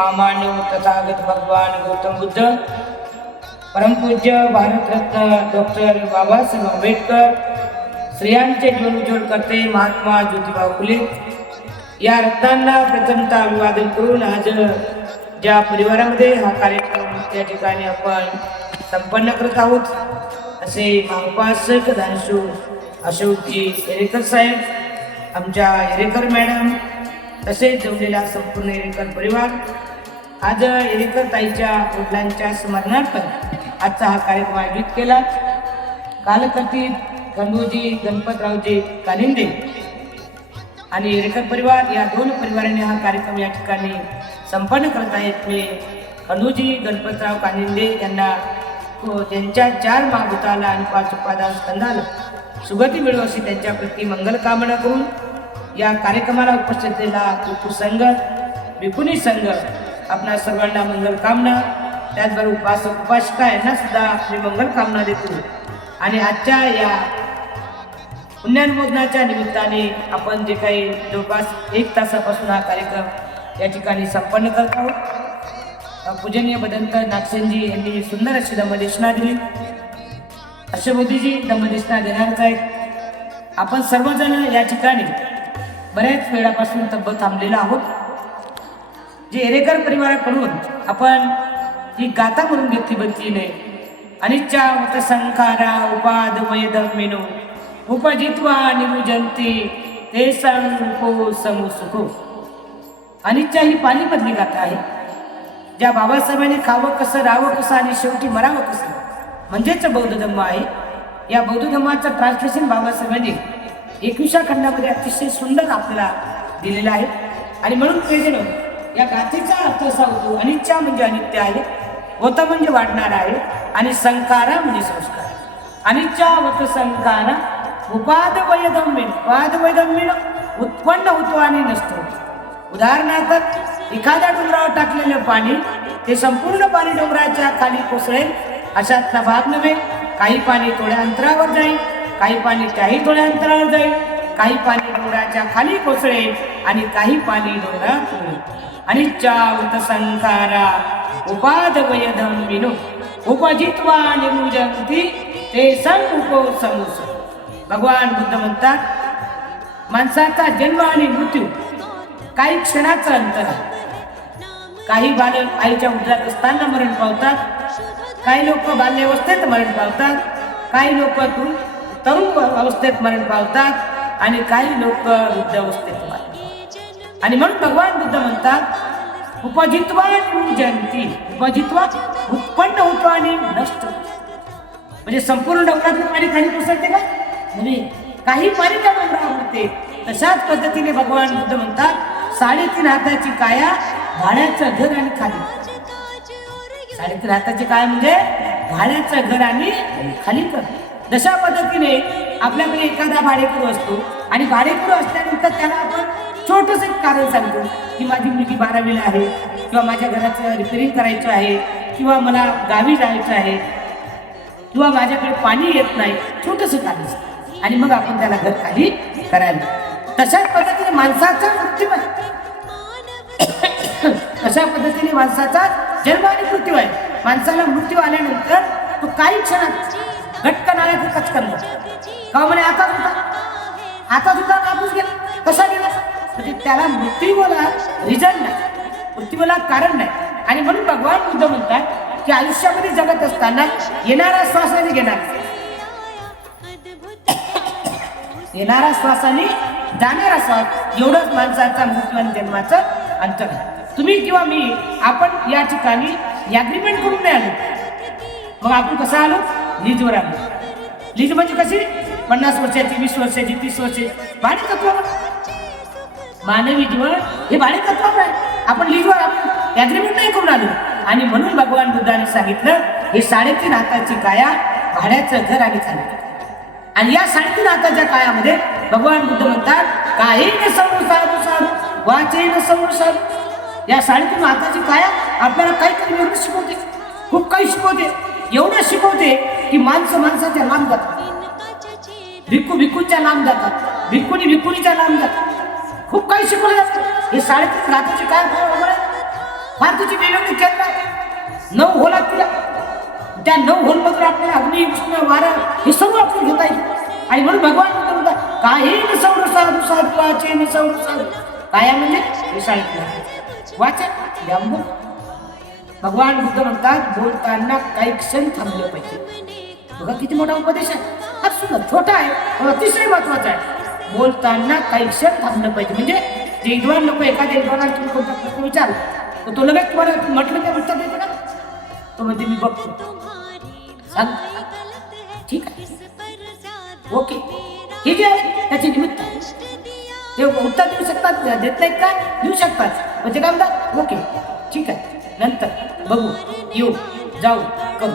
महामानव तथागत भगवान गौतम बुद्ध, परमपूज्य भारतरत्न डॉक्टर बाबासाहेब आंबेडकर, स्त्रियांचे जीवन उज्ज्वल करते महात्मा ज्योतिबा फुले या रत्नांना प्रथमतः अभिवादन करून आज ज्या परिवारामध्ये हा कार्यक्रम त्या ठिकाणी आपण संपन्न करत आहोत असे महाउपासक धानशूर अशोकजी येरेकर साहेब, आमच्या येरेकर मॅडम, तसेच जमलेला संपूर्ण येरेकर परिवार, आज येरेकर ताईच्या वडिलांच्या स्मरणार्थ आजचा हा कार्यक्रम आयोजित केला. कालकथित खंडूजी गणपतरावजी कालिंदे आणि येरेकर परिवार या दोन परिवारांनी हा कार्यक्रम या ठिकाणी संपन्न करत आहेत. मी खंडूजी गणपतराव कालिंदे यांना त्यांच्या 4 महाभूताला आणि 5 उपादान स्कंदाला सुगती मिळो अशी त्यांच्या प्रती मंगल कामना करून या कार्यक्रमाला उपस्थित असलेला कुकू संघ, विकुनी संघ, आपणा सर्वांना मंगल कामना, त्याचबरोबर उपासक उपासिका यांना सुद्धा मी मंगल कामना देतो. आणि आजच्या या पुण्यानुमोदनाच्या निमित्ताने आपण जे काही जवळपास 1 तासापासून हा कार्यक्रम या ठिकाणी संपन्न करत आहोत. पूजनीय भदंत नागसेनजी यांनी सुंदर अशी धम्मदेशना दिली. अशा मोदीजी धम्मदेशना देणारच आहेत. आपण सर्वजण या ठिकाणी बऱ्याच वेळापासून तब्बल थांबलेलो आहोत. जे येरेकर परिवाराकडून आपण ही गाथा म्हणून घेतली बत्तीने, अनिच्छा वत संखारा उपाद वयदमिनो उपजित्वा निरुजंती ते संको समुसुखो. अनिच्छा ही पालीमधली गाथा आहे, ज्या बाबासाहेबांनी खावं कसं, राहावं कसं आणि शेवटी मरावं कसं म्हणजेच बौद्ध धम्म आहे. या बौद्ध धम्माचं ट्रान्सलेशन बाबासाहेबांनी 21व्या खंडामध्ये अतिशय सुंदर आपल्याला दिलेलं आहे. आणि म्हणून प्रियजनो, या गाथेचा अर्थ असा होतो, अनिच्छा म्हणजे अनित्य आहे, होता म्हणजे वाढणार आहे, आणि संकारा म्हणजे संस्कार. अनिच्छा वत संकारा उपाद वयदम्मिन, उपाद वयदम्मिन उत्पन्न होतो आणि नष्ट होतो. उदाहरणार्थ एखाद्या डोंगरावर टाकलेलं पाणी ते संपूर्ण पाणी डोंगराच्या खाली कोसळेल अशातला भाग नव्हे. काही पाणी थोड्या अंतरावर जाईल, काही पाणी त्याही थोड्या अंतरावर जाईल, काही पाणी डोंगराच्या खाली कोसळेल आणि काही पाणी डोंगरात उडेल. अनिच्छा वत संखारा उपाद वयदम्मिनो उपजित्वा निरुजंती ते संको समुस. भगवान बुद्ध म्हणतात, माणसाचा जन्म आणि मृत्यू काही क्षणाचं अंतर आहे. काही बालक आईच्या उदरात असताना मरण पावतात, काही लोक बाल्यावस्थेत मरण पावतात, काही लोक तरुण अवस्थेत मरण पावतात आणि काही लोक वृद्ध अवस्थेत मरण पावतात. आणि म्हणून भगवान बुद्ध म्हणतात, उपजित्वा निरुजंती, उपजित्वा उत्पन्न होतो आणि नष्ट होतो. म्हणजे संपूर्ण डोंगरातून पाणी खाली कोसळते का? नाही, काही पाणी त्या डोंगरावर होते. तशाच पद्धतीने भगवान बुद्ध म्हणतात, 3.5 हाताची काया भाड्याचं घर आणि खाली. 3.5 हाताची काया म्हणजे भाड्याचं घर आणि खाली कर. जशा पद्धतीने आपल्याकडे एखादा भाडेकरू असतो आणि भाडेकरू असल्यानंतर त्याला आपण छोटंसं एक कारण सांगतो की माझी मुलगी 12वीला आहे, किंवा माझ्या घराचं रिपेरिंग करायचं आहे, किंवा मला गावी जायचं आहे, किंवा माझ्याकडे पाणी येत नाही, छोटंसं कारण, आणि मग आपण त्याला घर खाली करायला. तशाच पद्धतीने माणसाचा मृत्यू आहे, तशा पद्धतीने माणसाचा जन्म आणि मृत्यू आहे. माणसाला मृत्यू आल्यानंतर तो काही क्षणात घटकन आला की कचकन का म्हणे आता सुद्धा कापूस गेला, कसा गेला, म्हणजे त्याला मृत्यूला रिझन नाही, मृत्यूला कारण नाही. आणि म्हणून भगवान बुद्ध म्हणतात की आयुष्यामध्ये जगत असताना येणारा श्वास आणि येणारा श्वास आणि जाणारा श्वास एवढंच माणसाचा मृत्यू आणि जन्माचं अंतर आहे. तुम्ही किंवा मी, आपण या ठिकाणी ॲग्रीमेंट करून नाही आलो. मग आपण कसं आलो? लीजवर आलो. लीज म्हणजे कशी? 50 वर्षाची, 20 वर्षाची, 30 वर्षाची भाडे तत्वावर. मानवी जीवन हे भाडे तत्वावर आहे. आपण लीजवर आलो, ॲग्रीमेंट नाही करून आलो. आणि म्हणून भगवान बुद्धाने सांगितलं, हे 3.5 हाताची काया भाड्याचं घर आणि खाली. आणि या 3.5 हाताच्या कायामध्ये भगवान बुद्ध म्हणतात, काही न संसार वाचे न संसार. या 3.5 हाताची काया आपल्याला काही वेगळं शिकवते, खूप काही शिकवते. एवढं शिकवते की माणसाच्या लांब जातात, भिक्खूच्या लांब जातात, भिक्खुनीच्या लांब जातात, खूप काही शिकवलं जातं. हे 3.5 हाताची काय फार तुझी वेगवेगळी केंद्र आहे. 9 होल आहेत तिला. त्या 9 होल मध्ये आपल्याला अग्नी उष्ण वारा हे सर्व आपण घेता येईल. आणि म्हणून भगवान बुद्ध म्हणतात काही निसौर साधू साधवाचे निसौर साधू. काय म्हणजे विशाळीतला वाचन व्याम. भगवान बुद्ध म्हणतात बोलताना काही क्षण थांबले पाहिजे. बघा किती मोठा उपदेश आहे. हा सुद्धा छोटा आहे पण अतिशय महत्वाचा आहे. बोलताना काही क्षण थांबलं पाहिजे. म्हणजे जे विद्वान लोक एखाद्या विद्वानाला तुम्ही कोणता प्रश्न विचार तर तो लगेच तुम्हाला म्हटलं ते म्हणतात येते का तो म्हणते मी बघतो सांग ठीक आहे ओके हे जे आहे त्याचे निमित्त ते उत्तर देऊ शकतात देत नाहीत का देऊ शकतात म्हणजे काय म्हणतात ओके ठीक आहे नंतर बघू येऊ जाऊ करू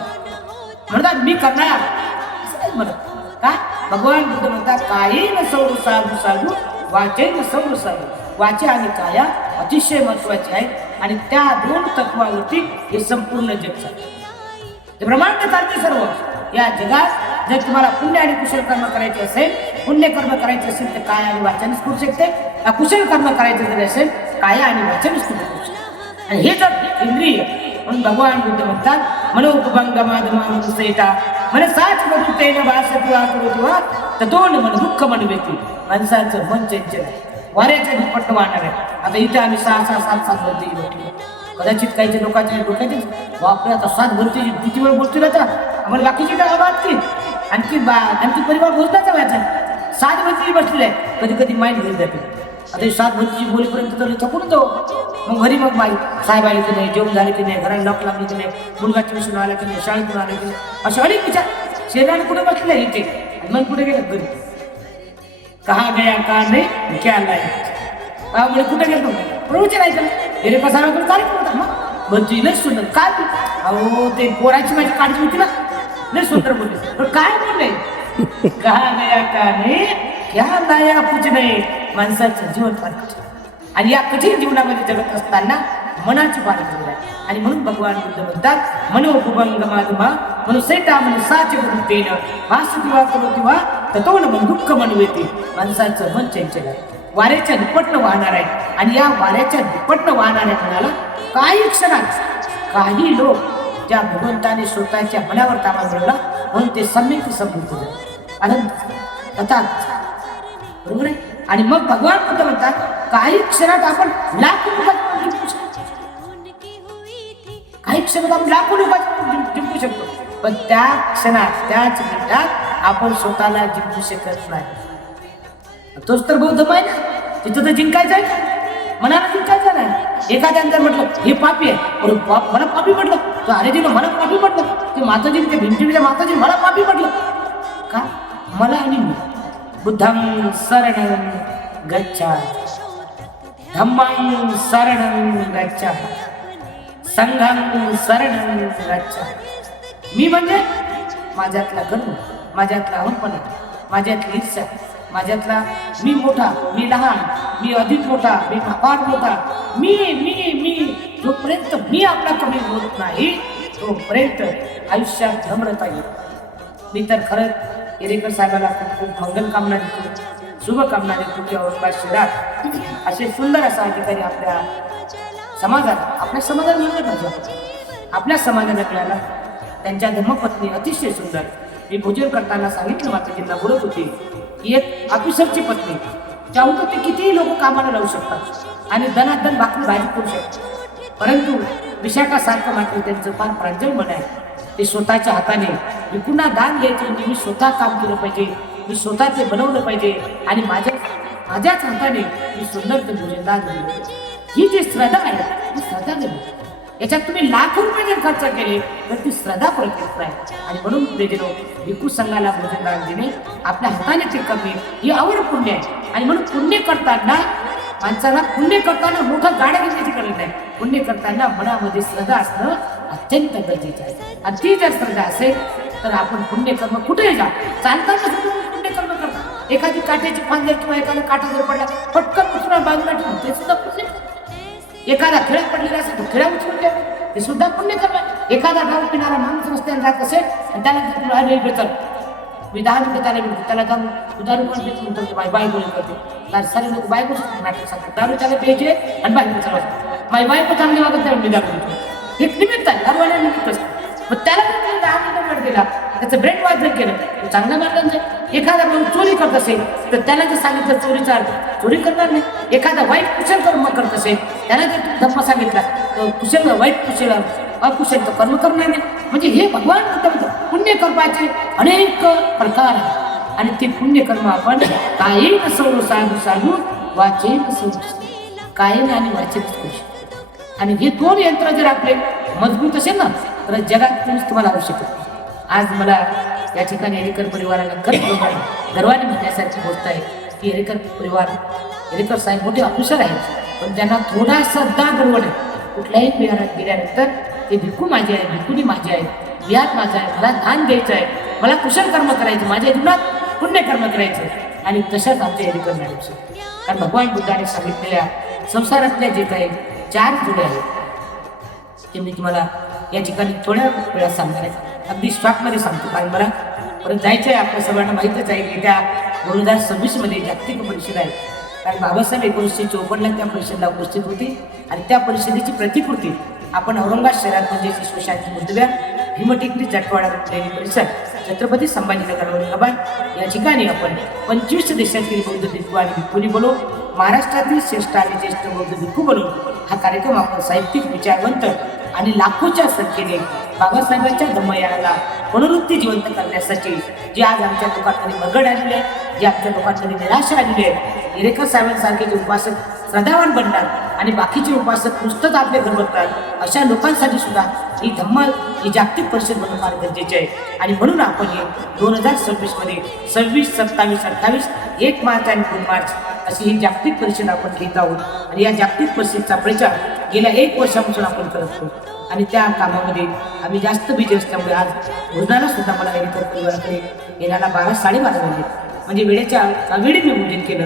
म्हणतात मी करणार असं नाही म्हणत का भगवान बुद्ध म्हणतात काही नसौर साधू साधू वाचे नसौर साधू. वाचा आणि काया अतिशय महत्वाचे आहेत आणि त्या 2 तत्वावरती हे संपूर्ण जग चालते. ब्रह्मांड चालते सर्व. या जगात जर तुम्हाला पुण्य आणि कुशल कर्म करायचे असेल पुण्य कर्म करायचे असेल तर काया आणि वाचानेच करू शकते. कुशल कर्म करायचे जर असेल काया आणि वाचानेच करू शकते. आणि हे जर इंद्रिय म्हणून भगवान बुद्ध म्हणतात मनोपभंगमादमानुसैता मन साच बदुतेन भासत्वा करोतिवा ततोन मन दुःख मनवेती. माणसाचं मन चंचल आहे वाऱ्याच्या दुप्पट वाहणार आहे. आता इथे आम्ही 6-7 भरती बघतो कदाचित काही लोकांच्या डोक्याचे बापरे आता 7 भरती किती वेळ बोलतील आता आम्हाला बाकीची काय वाटतील आणखी परिवार बोलताच व्हायचा 7 भरती बसलेले आहे कधी कधी माइंड घेऊन जाते. आता 7 भरतीची बोलीपर्यंत तर थकून जाऊ मग घरी मग बाई साहेब आले की नाही जेवण झाले की नाही घराला लॉक लागले की नाही मुलगा ट्युशन आला की नाही शाळेतून आले की नाही असे अनेक विचार शरीराने कुठे बसले इथे मन कुठे गेलं घरी कहा गया का नाही क्या नाही म्हणजे कुठे गेलो प्रवचन ऐकलं हे कसाकडे कार्यक्रम होता मग भरती लय सुंदर काय अहो ते पोराची माझी काळजी होती ना लय सुंदर बोलले पण काय बोलले कहा गया का नाही क्या नाया कुछ नाही. माणसाचं जीवन फार आणि या कठीण जीवनामध्ये जगत असताना मनाची फार गरज आहे. आणि म्हणून भगवान बुद्ध म्हणतात मनोपभंगमादमा मनुसैता मनसाचे वृत्तेन भासतिवा करोतिवा ततोन मन दुःख मनवेती. माणसाचं मन चंचल आहे वाऱ्याच्या दुप्पटनं वाहणार आहे आणि या वाऱ्याच्या दुप्पटनं वाहणाऱ्या मनाला काही क्षणात काही लोक ज्या भगवंताने स्वतःच्या मनावर ताबा मिळवला म्हणून ते सम्यक समृद्ध झाले आनंद आता बरोबर आहे. आणि मग भगवान बुद्ध म्हणतात काही क्षणात आपण लाखो लोकांना जिंकू शकतो काही क्षणात आपण लाखो लोकांना जिंकू शकतो पण त्या क्षणात त्याच मिनिटात आपण स्वतःला जिंकू शकत नाही. तोच तर बौद्ध आहे ना तिथं तर जिंकायचं आहे का मनाला जिंकायचं नाही. एखाद्याने जर म्हटलं हे पापी आहे मला पापी म्हटलं तर अरे तिनं मला पापी म्हटलं ते माताजीने ते भिंतीच्या माताजी मला पापी म्हटलं का मला आणि मी बुद्धं शरणं गच्छामि धम्मं शरणं गच्छामि संघं शरणं गच्छामि. मी म्हणजे माझ्यातला गर्व माझ्यातला अहंपणा माझ्यातली इच्छा माझ्यातला मी मोठा मी लहान मी अधिक मोठा मी फार मोठा मी मी मी जोपर्यंत मी आपला कमी होत नाही तोपर्यंत आयुष्यात नम्रता येईल. मी तर खरंच येरेकर साहेबाला खूप मंगल कामना देतो शुभकामना देतो की औरंगाबाद शहरात असे सुंदर असा अधिकारी आपल्या समाजाला मिळाले पाहिजे. आपल्या समाजाला मिळाला त्यांच्या धर्मपत्नी अतिशय सुंदर. मी भोजन करताना सांगितलं माताजींना बोलत होते की एक ऑफिसरची पत्नी चाहून तर ते कितीही लोक कामाला लावू शकतात आणि दनादन भाकरी भाजी करू शकतात परंतु विशाखासारखं मात्र त्यांचं फार प्रांजळ मन आहे. ते स्वतःच्या हाताने विकुणा दान द्यायचं म्हणजे मी स्वतः काम केलं पाहिजे मी स्वतः ते बनवलं पाहिजे आणि माझ्याच हाताने मी सुंदर ते भोजन दान दिलं. ही जी श्रद्धा आहे ती श्रद्धा दिली याच्यात तुम्ही लाखो रुपये जर खर्च केले तर ती श्रद्धा प्रकट आहे. आणि म्हणून प्रियजनो भिक्खू संघाला भोजन दान देणे आपल्या हाताने ते करणे ही अवर पुण्य आहे. आणि म्हणून पुण्य करताना माणसाला पुण्य करताना मोठं गाड्या घेण्याची गरज नाही. पुण्य करताना मनामध्ये श्रद्धा असणं अत्यंत गरजेचं आहे. आणि ती जर श्रद्धा असेल तर आपण पुण्यकर्म कुठेही जा चालताना पुण्यकर्म करता एखादी काट्याची फांदी किंवा एखादा काटा जर पडला पटकन उचलून बाजूला ठेवून ते सुद्धा पुण्य. एखादा खेळात पडलेला असेल तो खेळा उचलून द्या ते सुद्धा पुण्यकर्म. एखादा गाव पिणारा माणूस रस्त्याने जात असेल आणि त्याला जर तुला बेचल मी 10 मिनिटं त्याला भेटतो त्याला जाऊन तू दारू पण भेटून बाय बोली करते सारे लोक बायको नाटक सांगतात दारू त्याला प्यायचे आणि बायको चालवायचं माझी बायको चांगली वागत नाही मी दाखवतो एक निमित्त आहे घरवाल्या निमित्त असतं मग त्याला जर तुम्ही 10 मिनिटं वेळ दिला त्याचं ब्रेन वॉश जर केलं तो चांगल्या मार्गाने एखादा माणूस चोरी करत असेल तर त्याला जर सांगितलं चोरीचा अर्थ चोरी करणार नाही एखादा वाईट कुशल कर्म करत असेल त्याला जर धम्म सांगितला तर कुशल वाईट कुशल अकुशल तर कर्म करणार नाही म्हणजे हे भगवान म्हणतात पुण्यकर्माचे अनेक प्रकार आहेत आणि ते पुण्यकर्म आपण काही नसवू साधू साधू वाचे नसवू कायम आणि वाचेच करू शकतो आणि हे दोन यंत्र जर आपले मजबूत असेल ना तर जगात तुम्हाला आवश्यक आहे आज मला या ठिकाणी हेरेकर परिवाराला गर्वाने म्हणण्यासारखी गोष्ट आहे की हेरेकर परिवार हेरेकर साहेब मोठे ऑफिसर आहेत पण त्यांना थोडासा गर्व नाही कुठल्याही विहारात गेल्यानंतर ते भिक्खू माझे आहे भिक्खुनी माझे आहे विहार माझा आहे मला दान द्यायचं आहे मला कुशल कर्म करायचं माझ्या जीवनात पुण्यकर्म करायचं आणि तशाच आमच्या हेरेकर मॅडमचं कारण भगवान बुद्धाने सांगितलेल्या संसारातल्या जे काही 4 जुळे आहेत ते मी तुम्हाला या ठिकाणी थोड्या वेळात सांगणार आहे अगदी शॉर्टमध्ये सांगतो कारण मला परत जायचं आहे आपल्या सर्वांना माहीतच आहे की त्या 2026मध्ये जागतिक परिषद आहे कारण बाबासाहेब 1954ला त्या परिषदेला उपस्थित होते आणि त्या परिषदेची प्रतिकृती आपण औरंगाबाद शहरात म्हणजे विश्वशांती बुद्धविहार भीमटेकडी जाटवाडा लेणी परिसर छत्रपती संभाजीनगर औरंगाबाद या ठिकाणी आपण 25 देशातील बौद्ध भिक्खू आणि भिक्खुनी बोलून महाराष्ट्रातील श्रेष्ठ आणि ज्येष्ठ बौद्ध भिक्खू बोलून हा कार्यक्रम आपण साहित्यिक विचारवंत आणि लाखोच्या संख्येने बाबासाहेबांच्या धम्मयानाला पुनरुत्ती जिवंत करण्यासाठी जे आज आमच्या लोकांमध्ये मगड आलेले आहे जे आमच्या लोकांमध्ये निराशा आलेली आहे हेरेकर साहेबांसारखे जे उपासक श्रद्धावान बनतात आणि बाकीचे उपासक नुसतंच आपले घर बघतात अशा लोकांसाठी सुद्धा ही ही जागतिक परिषद बनवणं फार गरजेचे आहे आणि म्हणून आपण हे 2026मध्ये 26, 27, 28 1 मार्च आणि 2 मार्च अशी ही जागतिक परिषद आपण घेत आहोत आणि या जागतिक परिषदेचा प्रचार गेल्या 1 वर्षापासून आपण करत आहोत आणि त्या कामामध्ये आम्ही जास्त बिझी असल्यामुळे आज भोजनाला सुद्धा मला हेरेकर परिवाराकडे येण्याला 12-12:30 वाजले म्हणजे वेळेच्या वेळी मी भोजन केलं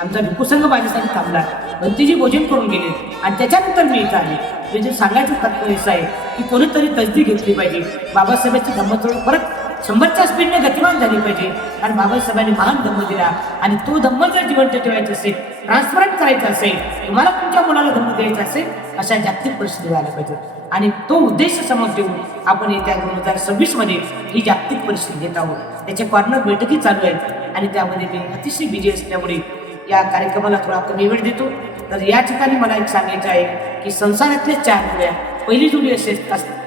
आमचा भिक्खू संघ माझ्यासाठी थांबला भंतीजी भोजन करून गेले आणि त्याच्यानंतर मी इथं आले म्हणजे सांगायचं तात्पर्य असं आहे की कोणीतरी तसदी घेतली पाहिजे बाबासाहेबांची धम्मचळवळ परत 100च्या स्पीडने गतिमान झाली पाहिजे आणि बाबासाहेबांनी महान धम्म दिला आणि तो धम्म जर जिवंत ठेवायचा असेल ट्रान्सफरंट करायचा असेल तुम्हाला तुमच्या मुलाला धम्म द्यायचा असेल अशा जागतिक परिस्थिती व्हायला पाहिजे आणि तो उद्देश समोर ठेवून आपण येत्या 2026मध्ये ही जागतिक परिस्थिती घेत आहोत त्याचे कॉर्नर बैठकी चालू आहेत आणि त्यामध्ये मी अतिशय बिझी असल्यामुळे या कार्यक्रमाला थोडा कमी वेळ देतो तर या ठिकाणी मला एक सांगायचं आहे की संसारातले 4 जुळ्या पहिली जुळी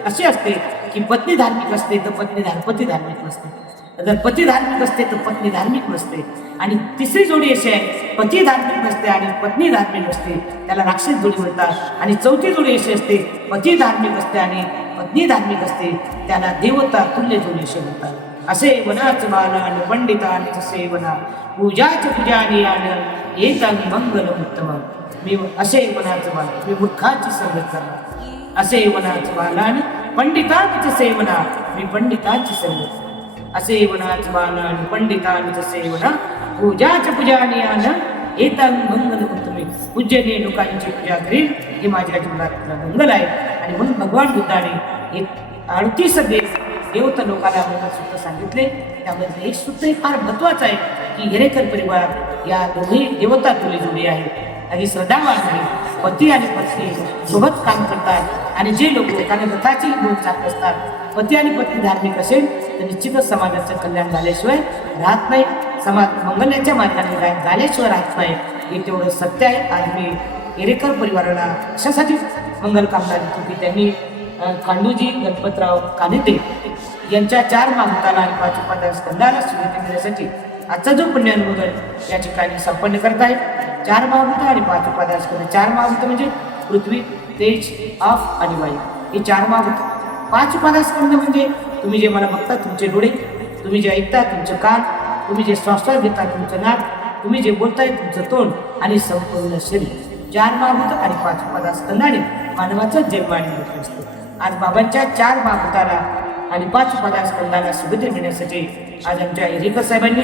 अशी असते की पत्नी धार्मिक असते तर पती धार्मिक नसते जर पती धार्मिक असते तर पत्नी धार्मिक नसते आणि तिसरी जोडी अशी आहे पती धार्मिक नसते आणि पत्नी धार्मिक नसते त्याला राक्षस जोडी म्हणतात आणि चौथी जोडी अशी असते पती धार्मिक असते आणि पत्नी धार्मिक असते त्याला देवता तुल्य जोडी असे म्हणतात असे वनाच बालान पंडितांच सेवना पूजाच पूजानियान येतं मंगल उत्तम मी असे वनाच बाल मी मूर्खाची संगत करणार असे वनाच बालान पंडितांच सेवना मी पंडितांची संगत असे वनाच बालान पंडितांच सेवना पूजाच पूजानियान येतं मंगल उत्तमे पूज्यने लोकांची पूजा करील हे माझ्या जीवनातलं मंगल आहे आणि म्हणून भगवान बुद्धाने हे 38 देवता लोकांना सूत्र सांगितले त्यामध्ये एक सूत्र फार महत्वाचं आहे की हेरेकर परिवार या दोन्ही देवता तुली जोडी आहेत आणि श्रद्धावान आहे पती आणि पत्नी सोबत काम करतात आणि जे लोक एखाद्या रथाची बोल चालत असतात पती आणि पत्नी धार्मिक असेल तर निश्चितच समाजाचं कल्याण झाल्याशिवाय राहत नाही समाज मंगल्याच्या मार्गाने झाल्याशिवाय राहत नाही हे तेवढं सत्य आहे आज मी हेरेकर परिवाराला अशासाठी मंगल कामना देतो की त्यांनी खांडूजी गणपतराव कानेते यांच्या 4 महाभूताला आणि 5 उपादान स्कंदाला स्वीकृती देण्यासाठी आजचा जो पुण्यानुमोदन या ठिकाणी संपन्न करत आहे 4 महाभूत आणि 5 उपादान स्कंद 4 महाभूत म्हणजे पृथ्वी तेज आफ आणि वायू हे 4 महाभूत 5 उपादान स्कंद म्हणजे तुम्ही जे मला बघता तुमचे डोळे तुम्ही जे ऐकता तुमचं कान तुम्ही जे श्वासोच्छ्वास घेता तुमचं नाक तुम्ही जे बोलताय तुमचं तोंड आणि संपूर्ण शरीर 4 महाभूत आणि 5 उपादान स्कंदाने मानवाचा जन्म आणि मृत्यू असतो आज बाबांच्या 4 महाभूताला आणि 5 उपादान स्कंदाला सुगती मिळण्यासाठी आज आमच्या हेरेकर साहेबांनी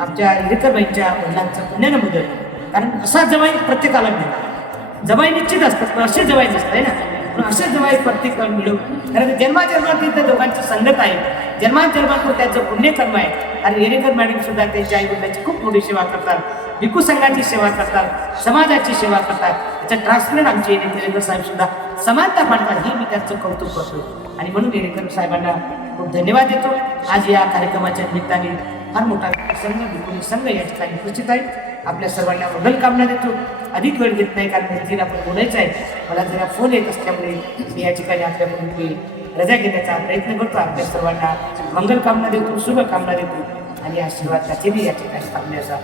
आमच्या हेरेकर बाईंच्या वडिलांचं पुण्यानं मुदत कारण असा जवाई प्रत्येकाला मिळतो जवाई निश्चित असतात पण असे जवाई नसतं ना पण असे जवाई प्रत्येकाला मिळू कारण जन्माजन्मात इथं दोघांची संगत आहे जन्मात त्याचं पुण्यकर्म आहे आणि हेरेकर मॅडम सुद्धा त्यांच्या आई वडिलांची खूप मोठी सेवा करतात भिक्खू संघाची सेवा करतात, समाजाची सेवा करतात. त्याचं ट्रान्सलेट आमचे येणेकर साहेब सुद्धा समानता मांडतात, हे मी त्यांचं कौतुक करतो आणि म्हणून येणेकर साहेबांना खूप धन्यवाद देतो. आज या कार्यक्रमाच्या निमित्ताने फार मोठा संघ भिक्खू संघ या ठिकाणी उपस्थित आहे. आपल्या सर्वांना मंगल कामना देतो. अधिक वेळ देत नाही, कारण तिला आपण बोलायचं आहे. मला जरा फोन येत असल्यामुळे मी या ठिकाणी आपल्याकडून मी रजा घेण्याचा प्रयत्न करतो. आपल्या सर्वांना मंगल कामना देतो, शुभ कामना देतो आणि आशीर्वाद त्याचे या ठिकाणी आपल्याचा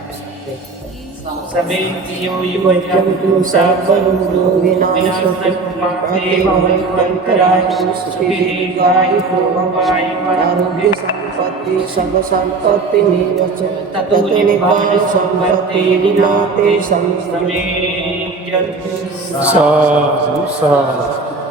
सबे यो यो जगतु सबरो विनाशं माते भवन्तराय सुखी गायितो ममाय आरोग्य संपत्ति सब संपत्ति निवच ततो निवार संपत्ति विनाते संसमे जगतु साधु साधु